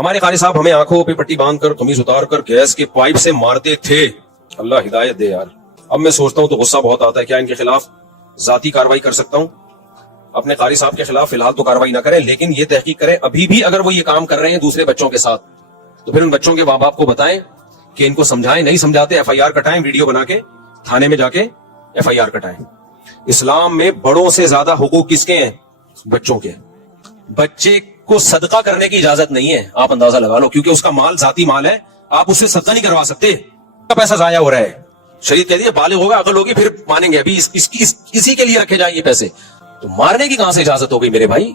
ہمارے قاری صاحب ہمیں آنکھوں پہ پٹی باندھ کر قمیض اتار کر گیس کے پائپ سے مارتے تھے. اللہ ہدایت دے یار. اب میں سوچتا ہوں تو غصہ بہت آتا ہے, کیا ان کے خلاف ذاتی کاروائی کر سکتا ہوں؟ اپنے قاری صاحب کے خلاف فی الحال تو کاروائی نہ کریں, لیکن یہ تحقیق کریں ابھی بھی اگر وہ یہ کام کر رہے ہیں دوسرے بچوں کے ساتھ تو پھر ان بچوں کے ماں باپ کو بتائیں کہ ان کو سمجھائیں. نہیں سمجھاتے ایف آئی آر کٹائیں, ویڈیو بنا کے تھانے میں جا کے ایف آئی آر کٹائیں. اسلام میں بڑوں سے زیادہ حقوق کس کے ہیں؟ بچوں کے. بچے کو صدقہ کرنے کی اجازت نہیں ہے, آپ اندازہ لگا لو, کیونکہ اس کا مال ذاتی مال ہے, آپ اسے صدقہ نہیں کروا سکتے. پیسہ ضائع ہو رہا ہے. شریعت کہتی ہے بالغ ہوگا, عقل ہوگی, پھر مانیں گے. ابھی اسی کے لیے رکھے جائیں یہ پیسے, تو مارنے کی کہاں سے اجازت ہو گئی میرے بھائی؟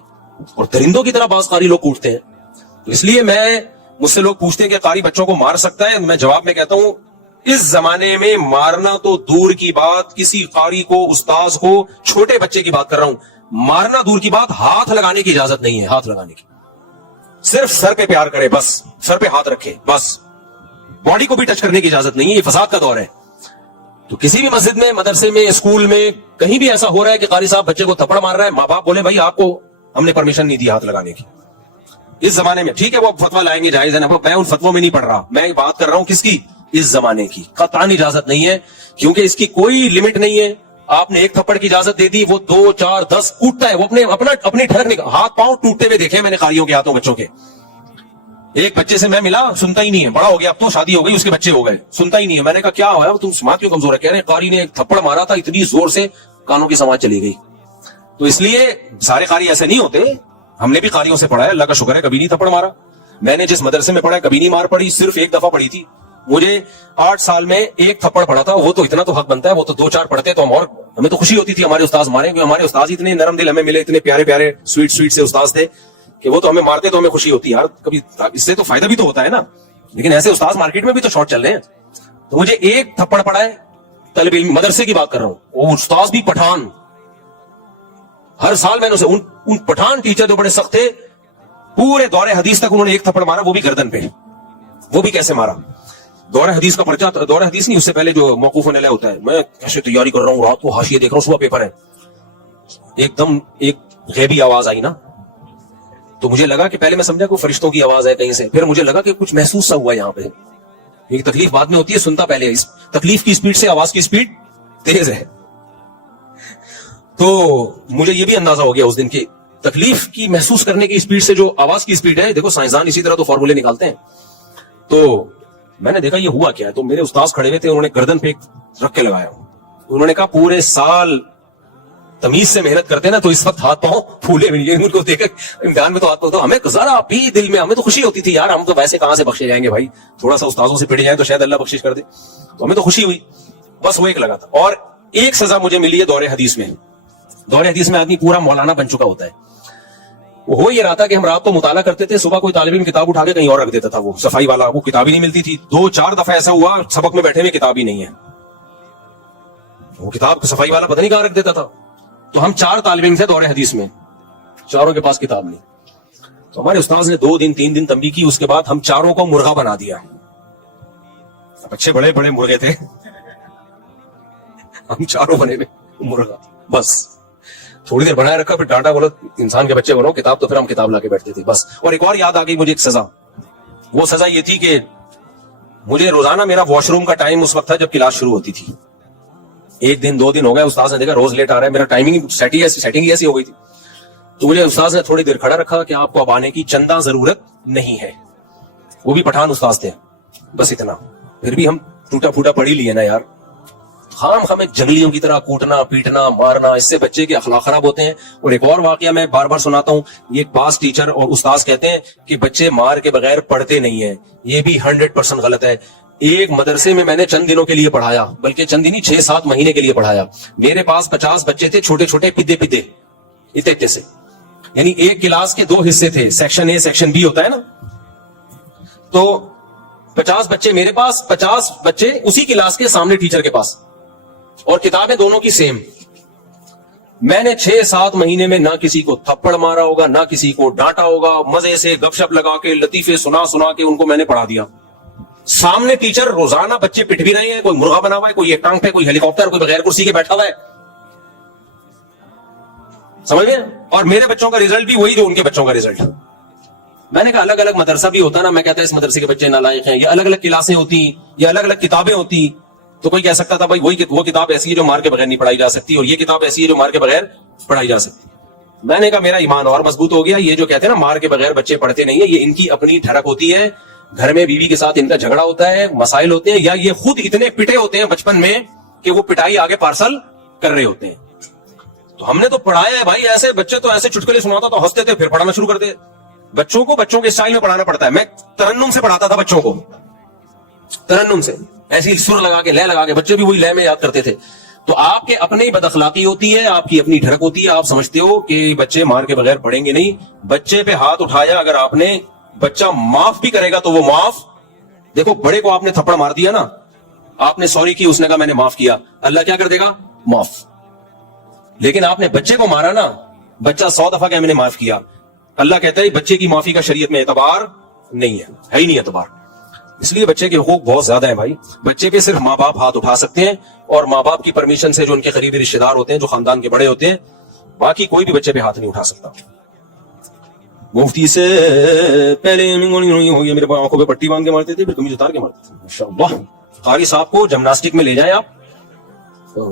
اور درندوں کی طرح بعض قاری لوگ کوٹتے ہیں. اس لیے مجھ سے لوگ پوچھتے ہیں کہ قاری بچوں کو مار سکتا ہے؟ میں جواب میں کہتا ہوں اس زمانے میں مارنا تو دور کی بات, کسی قاری کو, استاذ کو, چھوٹے بچے کی بات کر رہا ہوں, مارنا دور کی بات, ہاتھ لگانے کی اجازت نہیں ہے. ہاتھ لگانے کی صرف سر پہ پیار کرے بس, سر پہ ہاتھ رکھے بس, باڈی کو بھی ٹچ کرنے کی اجازت نہیں ہے. یہ فساد کا دور ہے. تو کسی بھی مسجد میں, مدرسے میں, اسکول میں, کہیں بھی ایسا ہو رہا ہے کہ قاری صاحب بچے کو تھپڑ مار رہا ہے, ماں باپ بولے بھائی آپ کو ہم نے پرمیشن نہیں دی ہاتھ لگانے کی. اس زمانے میں ٹھیک ہے وہ فتوا لائیں گے, جائز ہے نا, میں ان فتووں میں نہیں پڑھ رہا, میں بات کر رہا ہوں کس کی؟ اس زمانے کی. قطعاً اجازت نہیں ہے, کیونکہ اس کی کوئی لمٹ نہیں ہے. آپ نے ایک تھپڑ کی اجازت دے دی, وہ 2 4 10 کوٹتا ہے, وہ اپنی ٹھڑک نکال, ہاتھ پاؤں ٹوٹتے ہوئے دیکھے میں نے قاریوں کے ہاتھوں بچوں کے. ایک بچے سے میں ملا, سنتا ہی نہیں ہے, بڑا ہو گیا, اب تو شادی ہو گئی, اس کے بچے ہو گئے, سنتا ہی نہیں ہے. میں نے کہا کیا ہوا, تم سماعت کیوں کمزور ہے؟ کہہ رہے قاری نے ایک تھپڑ مارا تھا اتنی زور سے کانوں کی سماعت چلی گئی. تو اس لیے سارے قاری ایسے نہیں ہوتے, ہم نے بھی قاریوں سے پڑھا ہے, اللہ کا شکر ہے کبھی نہیں تھپڑ مارا. میں نے جس مدرسے میں پڑھا ہے کبھی نہیں مار پڑی, صرف ایک دفعہ پڑی تھی. مجھے 8 سال میں ایک تھپڑ پڑا تھا, وہ تو اتنا تو حق بنتا ہے, وہ تو 2 4 پڑھتے تو ہم, اور ہمیں تو خوشی ہوتی تھی ہمارے استاذ مارے, کیونکہ ہمارے استاذ اتنے نرم دل ہمیں ملے, اتنے پیارے پیارے سویٹ سے استاذ تھے کہ وہ تو ہمیں مارتے تو ہمیں خوشی ہوتی یار, کبھی اس سے تو فائدہ بھی تو ہوتا ہے نا. لیکن ایسے استاذ مارکیٹ میں بھی تو شارٹ چل رہے ہیں. تو مجھے ایک تھپڑ پڑا ہے, طالب علم مدرسے کی بات کر رہا ہوں, وہ استاذ بھی پٹھان. ہر سال میں نے اسے, ان پٹھان ٹیچر جو بڑے سخت تھے, پورے دور حدیث تک انہوں نے ایک تھپڑ مارا, وہ بھی گردن پہ. وہ بھی کیسے مارا؟ دور حدیث کا پرچہ, دور حدیث نہیں, اس سے پہلے جو موقوف علیہ ہوتا ہے, میں کیسے تیاری کر رہا ہوں, رات کو حاشیے دیکھ رہا ہوں, صبح پیپر ہے, ایک دم ایک غیبی آواز آئی نا, تو مجھے لگا کہ پہلے میں سمجھا کہ فرشتوں کی آواز ہے کہیں سے, پھر مجھے لگا کہ کچھ محسوس سا ہوا یہاں پہ. یہ تکلیف بعد میں ہوتی ہے, سنتا پہلے. اس تکلیف کی سپیڈ سے آواز کی سپیڈ تیز ہے. تو مجھے یہ بھی اندازہ ہو گیا اس دن کی تکلیف کی محسوس کرنے کی سپیڈ سے جو آواز کی سپیڈ ہے. دیکھو سائنسدان اسی طرح تو فارمولے نکالتے ہیں. تو میں نے دیکھا یہ ہوا کیا ہے, تو میرے استاذ کھڑے ہوئے تھے, انہوں نے گردن پہ رکھ کے لگایا. انہوں نے کہا پورے سال تمیز سے محنت کرتے نا, تو اس وقت ہاتھ پاؤں پھولے ہوئے. ان کو دیکھ امتحان میں تو ہاتھ پاؤں, ہمیں ذرا بھی دل میں, ہمیں تو خوشی ہوتی تھی یار, ہم تو ویسے کہاں سے بخشے جائیں گے بھائی, تھوڑا سا استاذوں سے پڑ جائیں تو شاید اللہ بخشش کر دے. تو ہمیں تو خوشی ہوئی, بس وہ ایک لگا تھا. اور ایک سزا مجھے ملی ہے دور حدیث میں. دور حدیث میں آدمی پورا مولانا بن چکا ہوتا ہے. وہ ہو یہ رہا تھا کہ ہم رات کو مطالعہ کرتے تھے, صبح کوئی طالب علم کتاب اٹھا کے کہیں اور رکھ دیتا تھا, وہ صفائی والا, وہ کتاب ہی نہیں ملتی تھی. 2 4 دفعہ ایسا ہوا سبق میں بیٹھے ہوئے کتاب ہی نہیں ہے, وہ کتاب صفائی والا پتہ نہیں کہاں رکھ دیتا تھا. تو ہم 4 طالب علم تھے دور حدیث میں, چاروں کے پاس کتاب نہیں. تو ہمارے استاذ نے 2 دن 3 دن تنبیہ کی, اس کے بعد ہم چاروں کو مرغا بنا دیا. اچھے بڑے بڑے مرغے تھے, ہم چاروں بنے ہوئے مرغا. بس تھوڑی دیر بنائے رکھا, پھر ڈانٹا, بولا انسان کے بچے بنو کتاب, تو پھر ہم کتاب لا کے بیٹھتے تھے بس. اور ایک اور یاد آ گئی مجھے ایک سزا. وہ سزا یہ تھی کہ مجھے روزانہ, میرا واش روم کا ٹائم اس وقت تھا جب کلاس شروع ہوتی تھی. 1 دن 2 دن ہو گئے, استاذ نے دیکھا روز لیٹ آ رہا ہے, میرا ٹائمنگ سیٹنگ ایسی ہو گئی تھی. تو مجھے استاذ نے تھوڑی دیر کھڑا رکھا کہ آپ کو اب آنے کی چندہ ضرورت نہیں ہے. وہ بھی پٹھان استاذ تھے, بس اتنا. پھر بھی ہم ٹوٹا پھوٹا پڑھ ہی لیے نا یار, خام ہمیں جنگلیوں کی طرح کوٹنا پیٹنا مارنا, اس سے بچے کے اخلاق خراب ہوتے ہیں. اور ایک اور واقعہ میں بار بار سناتا ہوں, یہ بعض ٹیچر اور استاذ کہتے ہیں کہ بچے مار کے بغیر پڑھتے نہیں ہیں, یہ بھی 100% غلط ہے. ایک مدرسے میں میں نے چند دنوں کے لیے پڑھایا, بلکہ چند دن 6-7 مہینے کے لیے پڑھایا. میرے پاس 50 بچے تھے, چھوٹے چھوٹے پدے پدے اتنے سے, یعنی ایک کلاس کے 2 حصے تھے, سیکشن اے سیکشن بی ہوتا ہے نا. تو 50 بچے میرے پاس, 50 بچے اسی کلاس کے سامنے ٹیچر کے پاس, اور کتابیں دونوں کی سیم. میں نے 6-7 مہینے میں نہ کسی کو تھپڑ مارا ہوگا, نہ کسی کو ڈانٹا ہوگا, مزے سے گپ شپ لگا کے لطیفے سنا کے ان کو میں نے پڑھا دیا. سامنے ٹیچر, روزانہ بچے پٹ بھی رہے ہیں, کوئی مرغا بنا ہوا ہے, کوئی ایک ٹانگ پہ, کوئی ہیلی کاپٹر, کوئی بغیر کرسی کے بیٹھا ہوا ہے, سمجھ گئے. اور میرے بچوں کا ریزلٹ بھی وہی جو ان کے بچوں کا ریزلٹ. میں نے کہا الگ الگ مدرسہ بھی ہوتا نا, میں کہتا ہے اس مدرسے کے بچے نالائق ہیں, یا الگ الگ کلاسیں ہوتی, یا الگ الگ کتابیں ہوتی, تو کوئی کہہ سکتا تھا بھائی وہ کتاب ایسی ہے جو مار کے بغیر نہیں پڑھائی جا سکتی, اور یہ کتاب ایسی ہے جو مار کے بغیر پڑھائی جا سکتی. میں نے کہا میرا ایمان اور مضبوط ہو گیا. یہ جو کہتے ہیں نا مار کے بغیر بچے پڑھتے نہیں ہیں, یہ ان کی اپنی ٹھڑک ہوتی ہے, گھر میں بیوی کے ساتھ ان کا جھگڑا ہوتا ہے, مسائل ہوتے ہیں, یا یہ خود اتنے پٹے ہوتے ہیں بچپن میں کہ وہ پٹائی آگے پارسل کر رہے ہوتے ہیں. تو ہم نے تو پڑھایا ہے بھائی, ایسے بچے تو ایسے چٹکلے سناتا تو ہنستے تھے, پھر پڑھانا شروع کرتے. بچوں کو بچوں کے اسٹائل میں پڑھانا پڑتا ہے. میں ترنم سے پڑھاتا تھا بچوں کو, ترنم سے ایسی سر لگا کے لے لگا کے, بچے بھی وہی لے میں یاد کرتے تھے. تو آپ کے اپنے ہی بد اخلاقی ہوتی ہے, آپ کی اپنی ڈھڑک ہوتی ہے. آپ سمجھتے ہو کہ بچے مار کے بغیر پڑھیں گے نہیں. بچے پہ ہاتھ اٹھایا اگر آپ نے, بچہ معاف بھی کرے گا تو وہ معاف. دیکھو بڑے کو آپ نے تھپڑ مار دیا نا, آپ نے سوری کی, اس نے کہا میں نے معاف کیا, اللہ کیا کر دے گا؟ معاف. لیکن آپ نے بچے کو مارا نا, بچہ 100 دفعہ کہ میں نے معاف کیا, اللہ کہتا ہے بچے کی معافی کا شریعت میں اعتبار نہیں ہے ہی نہیں اعتبار. اس لیے بچے کے حقوق بہت زیادہ ہیں بھائی. بچے پہ صرف ماں باپ ہاتھ اٹھا سکتے ہیں, اور ماں باپ کی پرمیشن سے, جو ان کے قریبی رشتے دار ہوتے ہیں, جو خاندان کے بڑے ہوتے ہیں. باقی کوئی بھی بچے پہ ہاتھ نہیں اٹھا سکتا. مفتی سے پہلے ہو گیا, میرے آنکھوں پہ پٹی باندھ کے مارتے تھے, پھر قمیض اتار کے مارتے تھے. ماشاءاللہ. قاری صاحب کو جمناسٹک میں لے جائیں آپ,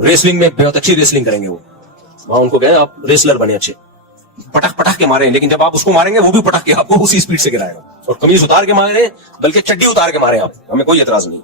ریسلنگ میں بہت اچھی ریسلنگ کریں گے وہ, وہاں ان کو کہیں آپ ریسلر بنے اچھے, پٹک پٹک کے مارے. لیکن جب آپ اس کو ماریں گے وہ بھی پٹک کے آپ کو اسی اسپیڈ سے گرائے گا, اور قمیض اتار کے مارے, بلکہ چڈی اتار کے مارے آپ, ہمیں کوئی اعتراض نہیں.